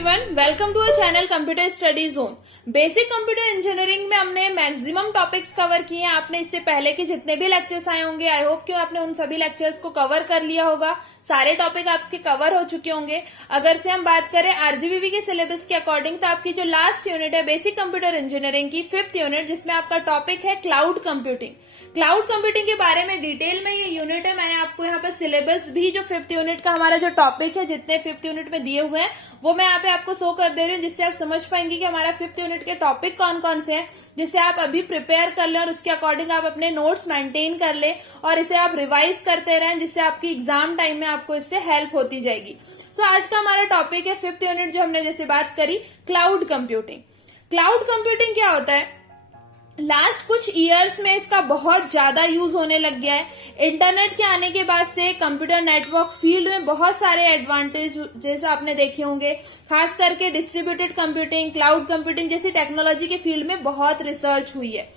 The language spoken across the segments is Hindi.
Everyone, welcome to a channel computer study zone. Basic computer engineering में हमने मैक्सिमम टॉपिक्स कवर किए हैं। आपने इससे पहले के जितने भी लेक्चर्स आए होंगे, आई होप कि आपने उन सभी लेक्चर्स को कवर कर लिया होगा। सारे टॉपिक आपके कवर हो चुके होंगे। अगर से हम बात करें आरजीबीवी के सिलेबस के अकॉर्डिंग, तो आपकी जो लास्ट यूनिट है बेसिक कंप्यूटर इंजीनियरिंग की 5th यूनिट, जिसमें आपका टॉपिक है क्लाउड कंप्यूटिंग। क्लाउड कंप्यूटिंग के बारे में डिटेल में ये यूनिट है। मैंने आपको यहाँ पे सिलेबस भी जो 5th यूनिट का हमारा जो टॉपिक है, जितने 5th यूनिट में दिए हुए हैं, वो मैं यहाँ पे आपको शो कर दे रही हूँ, जिससे आप समझ पाएंगे कि हमारा 5th यूनिट के टॉपिक कौन कौन से हैं, जिससे आप अभी प्रिपेयर कर लें और उसके अकॉर्डिंग आप अपने नोट्स मेंटेन कर लें और इसे आप रिवाइज करते रहें, जिससे आपकी एग्जाम टाइम में आपको इससे हेल्प होती जाएगी। सो आज का हमारा टॉपिक है 5th यूनिट, जो हमने जैसे बात करी क्लाउड कंप्यूटिंग। क्लाउड कंप्यूटिंग क्या होता है? लास्ट कुछ इयर्स में इसका बहुत ज्यादा यूज होने लग गया है। इंटरनेट के आने के बाद से कंप्यूटर नेटवर्क फील्ड में बहुत सारे एडवांटेज जैसे आपने देखे होंगे। खास करके डिस्ट्रीब्यूटेड कंप्यूटिंग, क्लाउड कंप्यूटिंग जैसी टेक्नोलॉजी के फील्ड में बहुत रिसर्च हुई है।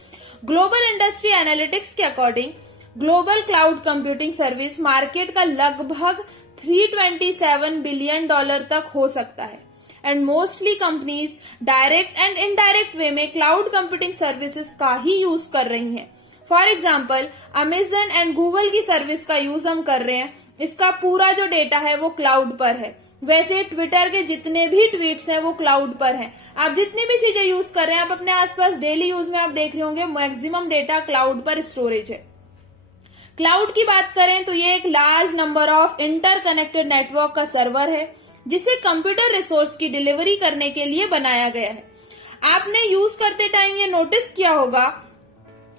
ग्लोबल इंडस्ट्री एनालिटिक्स के according global cloud computing service market का लगभग $327 बिलियन तक हो सकता है। And mostly companies direct and indirect way में क्लाउड कंप्यूटिंग सर्विसेज का ही यूज कर रही हैं। For example, Amazon and Google की सर्विस का यूज हम कर रहे हैं। इसका पूरा जो डेटा है वो क्लाउड पर है। वैसे ट्विटर के जितने भी ट्वीट्स हैं वो क्लाउड पर हैं। आप जितनी भी चीजें यूज कर रहे हैं, आप अपने आसपास डेली यूज में आप देख रहे होंगे, मैक्सिमम डेटा क्लाउड पर स्टोरेज है। क्लाउड की बात करें तो ये एक large number of interconnected network का सर्वर है, जिसे कंप्यूटर रिसोर्स की डिलीवरी करने के लिए बनाया गया है। आपने यूज करते टाइम ये नोटिस किया होगा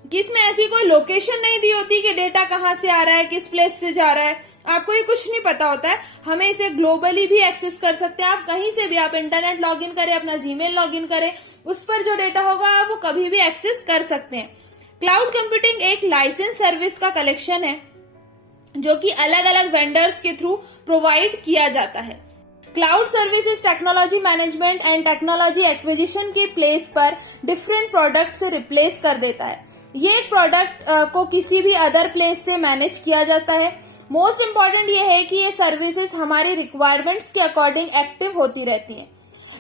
कि इसमें ऐसी कोई लोकेशन नहीं दी होती कि डेटा कहां से आ रहा है, किस प्लेस से जा रहा है। आपको ये कुछ नहीं पता होता है। हमें इसे ग्लोबली भी एक्सेस कर सकते हैं। आप कहीं से भी, आप इंटरनेट लॉगिन करें, अपना जीमेल लॉगिन करें, उस पर जो डेटा होगा आप वो कभी भी एक्सेस कर सकते हैं। क्लाउड कंप्यूटिंग एक लाइसेंस सर्विस का कलेक्शन है, जो कि अलग अलग वेंडर्स के थ्रू प्रोवाइड किया जाता है। Cloud services technology management and technology acquisition के प्लेस पर डिफरेंट प्रोडक्ट से रिप्लेस कर देता है। ये प्रोडक्ट को किसी भी अदर प्लेस से मैनेज किया जाता है। मोस्ट इम्पॉर्टेंट ये है कि ये सर्विसेज हमारी रिक्वायरमेंट्स के अकॉर्डिंग एक्टिव होती रहती हैं।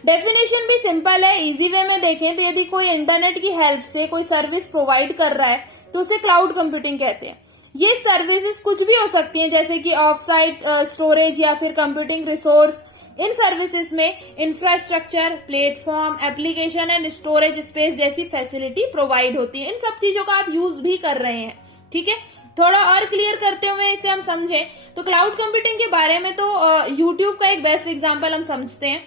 डेफिनेशन भी सिंपल है। इजी वे में देखें तो यदि कोई इंटरनेट की हेल्प से कोई सर्विस प्रोवाइड कर रहा है तो उसे क्लाउड कंप्यूटिंग कहते हैं। ये सर्विसेज कुछ भी हो सकती हैं, जैसे कि ऑफ साइट स्टोरेज या फिर कंप्यूटिंग रिसोर्स। इन सर्विसेज में infrastructure, platform, application and storage space जैसी फैसिलिटी प्रोवाइड होती है। इन सब चीजों का आप यूज भी कर रहे हैं। ठीक है, थोड़ा और क्लियर करते हुए इसे हम समझें तो क्लाउड कंप्यूटिंग के बारे में तो यूट्यूब का एक बेस्ट एग्जांपल हम समझते हैं,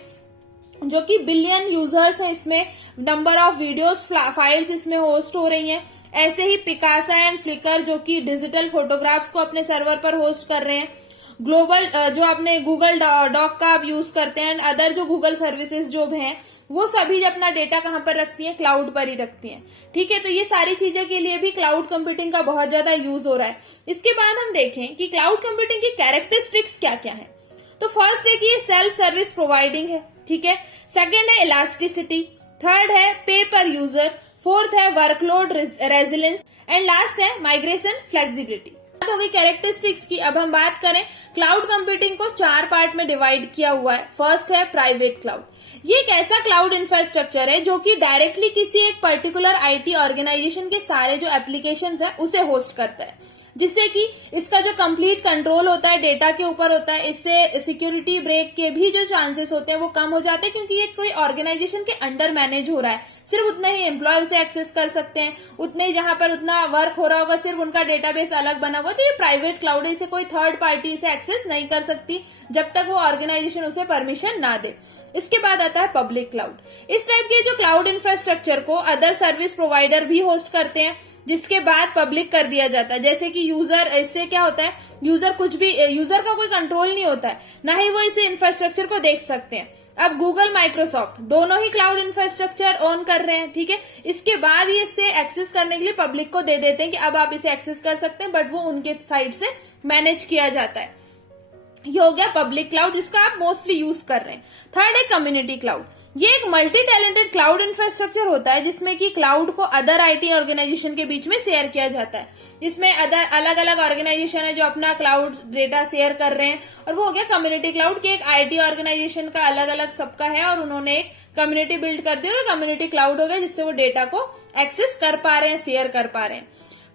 जो कि बिलियन यूजर्स हैं। इसमें नंबर ऑफ वीडियोस, फाइल्स इसमें होस्ट हो रही हैं। ऐसे ही पिकासा एंड फ्लिकर, जो कि डिजिटल फोटोग्राफ्स को अपने सर्वर पर होस्ट कर रहे हैं। ग्लोबल जो आपने गूगल डॉक का आप यूज करते हैं, अदर जो गूगल सर्विसेज जो हैं, वो सभी अपना डेटा कहां पर रखती हैं? क्लाउड पर ही रखती हैं। ठीक है, तो ये सारी चीजों के लिए भी क्लाउड कंप्यूटिंग का बहुत ज्यादा यूज हो रहा है। इसके बाद हम देखें कि क्लाउड कंप्यूटिंग की कैरेक्टरिस्टिक्स क्या क्या है। तो फर्स्ट है कि ये सेल्फ सर्विस प्रोवाइडिंग है। ठीक है, सेकेंड है इलास्टिसिटी, थर्ड है पे पर यूजर, फोर्थ है वर्कलोड रेजिलेंस एंड लास्ट है माइग्रेशन फ्लेक्सिबिलिटी। बात हो गई कैरेक्टरिस्टिक्स की। अब हम बात करें, क्लाउड कंप्यूटिंग को 4 पार्ट में डिवाइड किया हुआ है। फर्स्ट है प्राइवेट क्लाउड। ये एक ऐसा क्लाउड इंफ्रास्ट्रक्चर है जो कि डायरेक्टली किसी एक पर्टिकुलर आईटी ऑर्गेनाइजेशन के सारे जो एप्लीकेशंस है उसे होस्ट करता है, जिससे कि इसका जो कंप्लीट कंट्रोल होता है डेटा के ऊपर होता है। इससे सिक्योरिटी ब्रेक के भी जो चांसेस होते हैं वो कम हो जाते हैं, क्योंकि ये कोई ऑर्गेनाइजेशन के अंडर मैनेज हो रहा है। सिर्फ उतने ही एम्प्लॉय उसे एक्सेस कर सकते हैं, उतने ही जहां पर उतना वर्क हो रहा होगा, सिर्फ उनका डेटाबेस अलग बना हुआ। तो ये प्राइवेट क्लाउड है, इसे कोई थर्ड पार्टी इसे एक्सेस नहीं कर सकती जब तक वो ऑर्गेनाइजेशन उसे परमिशन ना दे। इसके बाद आता है पब्लिक क्लाउड। इस टाइप के जो क्लाउड इंफ्रास्ट्रक्चर को अदर सर्विस प्रोवाइडर भी होस्ट करते हैं, जिसके बाद पब्लिक कर दिया जाता है। जैसे कि यूजर, इससे क्या होता है, यूजर का कोई कंट्रोल नहीं होता है, ना ही वो इसे इंफ्रास्ट्रक्चर को देख सकते हैं। अब गूगल, माइक्रोसॉफ्ट दोनों ही क्लाउड इंफ्रास्ट्रक्चर ऑन कर रहे हैं। ठीक है, इसके बाद ये इसे एक्सेस करने के लिए पब्लिक को दे देते हैं कि अब आप इसे एक्सेस कर सकते हैं, बट वो उनके साइड से मैनेज किया जाता है। ये हो गया पब्लिक क्लाउड जिसका आप मोस्टली यूज कर रहे हैं। थर्ड है कम्युनिटी क्लाउड। ये एक मल्टी टैलेंटेड क्लाउड इंफ्रास्ट्रक्चर होता है जिसमें कि क्लाउड को अदर आईटी ऑर्गेनाइजेशन के बीच में शेयर किया जाता है। इसमें अलग अलग ऑर्गेनाइजेशन है जो अपना क्लाउड डेटा शेयर कर रहे हैं, और वो हो गया कम्युनिटी क्लाउड की एक आईटी ऑर्गेनाइजेशन का अलग अलग सबका है और उन्होंने एक कम्युनिटी बिल्ड कर दी और कम्युनिटी क्लाउड हो गया जिससे वो डेटा को एक्सेस कर पा रहे हैं, शेयर कर पा रहे हैं।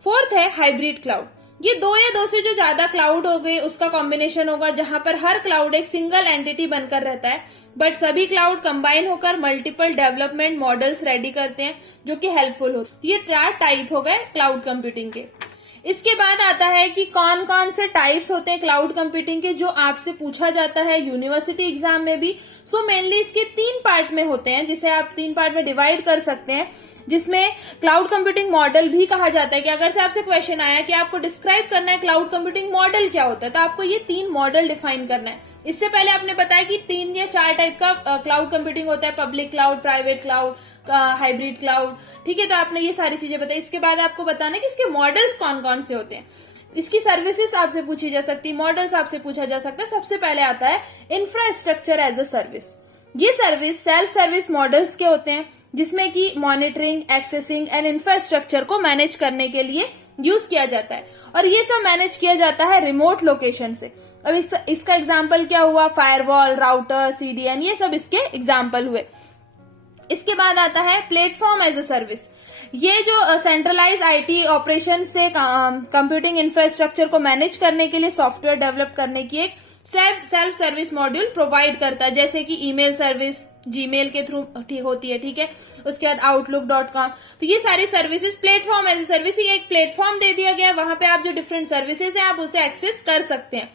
फोर्थ है हाइब्रिड क्लाउड। ये दो या दो से जो ज्यादा क्लाउड हो गए उसका कॉम्बिनेशन होगा जहां पर हर क्लाउड एक सिंगल एंटिटी बनकर रहता है, बट सभी क्लाउड कंबाइन होकर मल्टीपल डेवलपमेंट मॉडल्स रेडी करते हैं जो कि हेल्पफुल हो। ये 4 टाइप हो गए क्लाउड कंप्यूटिंग के। इसके बाद आता है कि कौन कौन से टाइप्स होते हैं क्लाउड कंप्यूटिंग के जो आपसे पूछा जाता है यूनिवर्सिटी एग्जाम में भी। सो मेनली इसके 3 पार्ट में होते हैं जिसे आप 3 पार्ट में डिवाइड कर सकते हैं, जिसमें क्लाउड कंप्यूटिंग मॉडल भी कहा जाता है कि अगर से आपसे क्वेश्चन आया कि आपको डिस्क्राइब करना है क्लाउड कंप्यूटिंग मॉडल क्या होता है तो आपको ये 3 मॉडल डिफाइन करना है। इससे पहले आपने बताया कि 3 या 4 टाइप का क्लाउड कंप्यूटिंग होता है, public cloud, private cloud, hybrid cloud, ठीक है। तो आपने ये सारी चीजें बताई। इसके बाद आपको बताना है कि इसके मॉडल्स कौन कौन से होते हैं। इसकी सर्विसेज आपसे पूछी जा सकती है, मॉडल्स आपसे पूछा जा सकता है। सबसे पहले आता है इंफ्रास्ट्रक्चर एज अ सर्विस। ये सर्विस सेल्फ सर्विस मॉडल्स के होते हैं जिसमें कि मॉनिटरिंग, एक्सेसिंग एंड इंफ्रास्ट्रक्चर को मैनेज करने के लिए यूज किया जाता है, और ये सब मैनेज किया जाता है रिमोट लोकेशन से। अब इसका एग्जांपल क्या हुआ, फायरवॉल, राउटर, सीडीएन, ये सब इसके एग्जांपल हुए। इसके बाद आता है प्लेटफॉर्म एज अ सर्विस। ये जो सेंट्रलाइज आईटी ऑपरेशन से कंप्यूटिंग इंफ्रास्ट्रक्चर को मैनेज करने के लिए सॉफ्टवेयर डेवलप करने की एक सेल्फ सर्विस मॉड्यूल प्रोवाइड करता है, जैसे कि ईमेल सर्विस जीमेल के थ्रू होती है, ठीक है। उसके बाद outlook.com। तो ये सारी services platform as a service, ये एक प्लेटफॉर्म दे दिया गया है, वहां पे आप जो डिफरेंट सर्विसेज हैं आप उसे एक्सेस कर सकते हैं।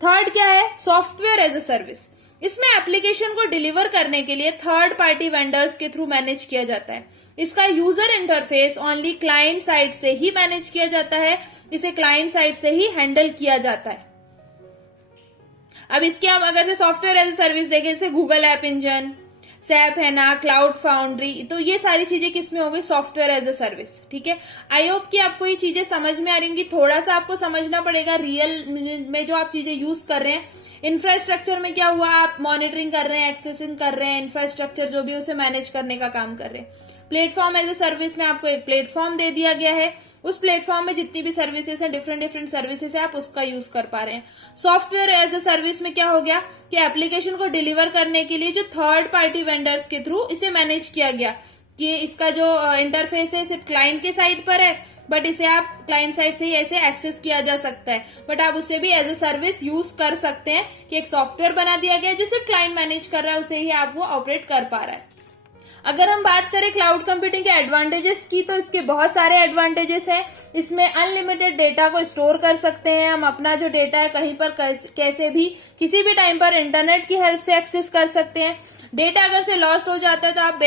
थर्ड क्या है, सॉफ्टवेयर एज ए सर्विस। इसमें एप्लीकेशन को डिलीवर करने के लिए थर्ड पार्टी वेंडर्स के थ्रू मैनेज किया जाता है। इसका user interface only client side से ही मैनेज किया जाता है, इसे क्लाइंट साइड से ही हैंडल किया जाता है। अब इसके हम अगर से सॉफ्टवेयर एज ए सर्विस देखें, जैसे गूगल ऐप इंजन, सैप है ना, क्लाउड फाउंड्री, तो ये सारी चीजें किसमें हो गई, सॉफ्टवेयर एज ए सर्विस, ठीक है। आई होप कि आपको ये चीजें समझ में आ रही होंगी। थोड़ा सा आपको समझना पड़ेगा रियल में जो आप चीजें यूज कर रहे हैं। इंफ्रास्ट्रक्चर में क्या हुआ, आप मॉनिटरिंग कर रहे हैं, एक्सेसिंग कर रहे हैं, इंफ्रास्ट्रक्चर जो भी उसे मैनेज करने का काम कर रहे हैं। प्लेटफॉर्म एज ए सर्विस में आपको एक प्लेटफॉर्म दे दिया गया है, उस प्लेटफॉर्म में जितनी भी सर्विसेज है, डिफरेंट सर्विसेज है, आप उसका यूज कर पा रहे हैं। सॉफ्टवेयर एज ए सर्विस में क्या हो गया कि एप्लीकेशन को डिलीवर करने के लिए जो थर्ड पार्टी वेंडर्स के थ्रू इसे मैनेज किया गया कि इसका जो इंटरफेस है सिर्फ क्लाइंट के साइड पर है, बट इसे आप क्लाइंट साइड से ही ऐसे एक्सेस किया जा सकता है, बट आप उसे भी एज ए सर्विस यूज कर सकते हैं कि एक सॉफ्टवेयर बना दिया गया जो सिर्फ क्लाइंट मैनेज कर रहा है, उसे ही आप वो ऑपरेट कर पा रहा है। अगर हम बात करें क्लाउड कंप्यूटिंग के एडवांटेजेस की, तो इसके बहुत सारे एडवांटेजेस हैं। इसमें अनलिमिटेड डेटा को स्टोर कर सकते हैं हम, अपना जो डेटा है कहीं पर कैसे भी किसी भी टाइम पर इंटरनेट की हेल्प से एक्सेस कर सकते हैं। डेटा अगर से लॉस्ट हो जाता है तो आप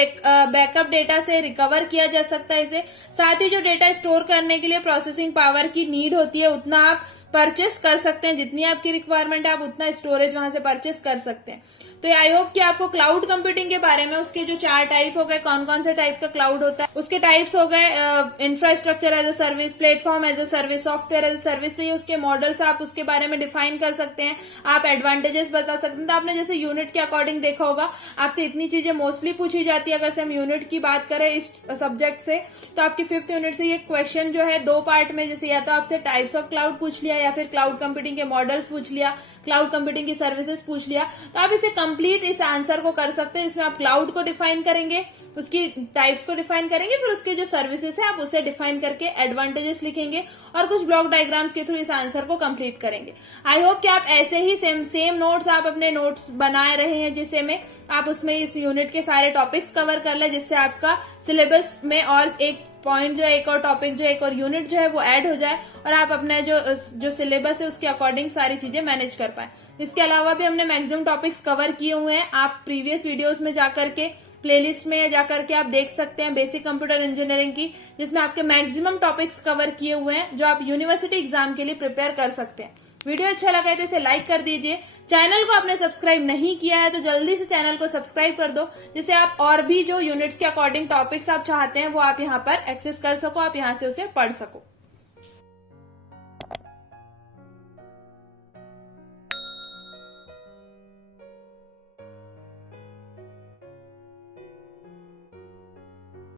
बैकअप डेटा से रिकवर किया जा सकता है इसे। साथ ही जो डेटा स्टोर करने के लिए प्रोसेसिंग पावर की नीड होती है उतना आप परचेस कर सकते हैं, जितनी आपकी रिक्वायरमेंट है आप उतना स्टोरेज वहां से परचेस कर सकते हैं। तो आई होप कि आपको क्लाउड कंप्यूटिंग के बारे में उसके जो 4 टाइप हो गए, कौन कौन से टाइप का क्लाउड होता है, उसके टाइप्स हो गए infrastructure as a service, platform as a service, software as a service, तो ये उसके मॉडल्स आप उसके बारे में डिफाइन कर सकते हैं, आप एडवांटेजेस बता सकते हैं। तो आपने जैसे यूनिट के अकॉर्डिंग देखा होगा, आपसे इतनी चीजें मोस्टली पूछी जाती है। अगर से हम यूनिट की बात करें इस सब्जेक्ट से, तो आपकी 5th यूनिट से ये क्वेश्चन जो है 2 पार्ट में, जैसे या तो आपसे टाइप्स ऑफ क्लाउड पूछ लिया या फिर क्लाउड कंप्यूटिंग के मॉडल्स पूछ लिया, क्लाउड कंप्यूटिंग की सर्विसेज पूछ लिया, तो आप इसे कंप्लीट इस आंसर को कर सकते हैं। इसमें आप क्लाउड को डिफाइन करेंगे, उसकी टाइप्स को डिफाइन करेंगे, फिर उसके जो सर्विसेज है आप उसे डिफाइन करके एडवांटेजेस लिखेंगे और कुछ ब्लॉक डायग्राम्स के थ्रू इस आंसर को कंप्लीट करेंगे। आई होप कि आप ऐसे ही सेम नोट्स आप अपने नोट्स बना रहे हैं, जिससे में आप उसमें इस यूनिट के सारे टॉपिक्स कवर कर ले, जिससे आपका सिलेबस में और एक पॉइंट जो एक और टॉपिक जो एक और यूनिट जो है वो ऐड हो जाए और आप अपना जो सिलेबस है उसके अकॉर्डिंग सारी चीजें मैनेज कर पाए। इसके अलावा भी हमने मैक्सिमम टॉपिक्स कवर किए हुए हैं, आप प्रीवियस वीडियोस में जाकर के प्लेलिस्ट में जाकर के आप देख सकते हैं बेसिक कंप्यूटर इंजीनियरिंग की, जिसमें आपके मैक्सिमम टॉपिक्स कवर किए हुए हैं जो आप यूनिवर्सिटी एग्जाम के लिए प्रिपेयर कर सकते हैं। वीडियो अच्छा लगा है तो इसे लाइक कर दीजिए। चैनल को आपने सब्सक्राइब नहीं किया है तो जल्दी से चैनल को सब्सक्राइब कर दो, जिससे आप और भी जो यूनिट्स के अकॉर्डिंग टॉपिक्स आप चाहते हैं वो आप यहाँ पर एक्सेस कर सको, आप यहाँ से उसे पढ़ सको।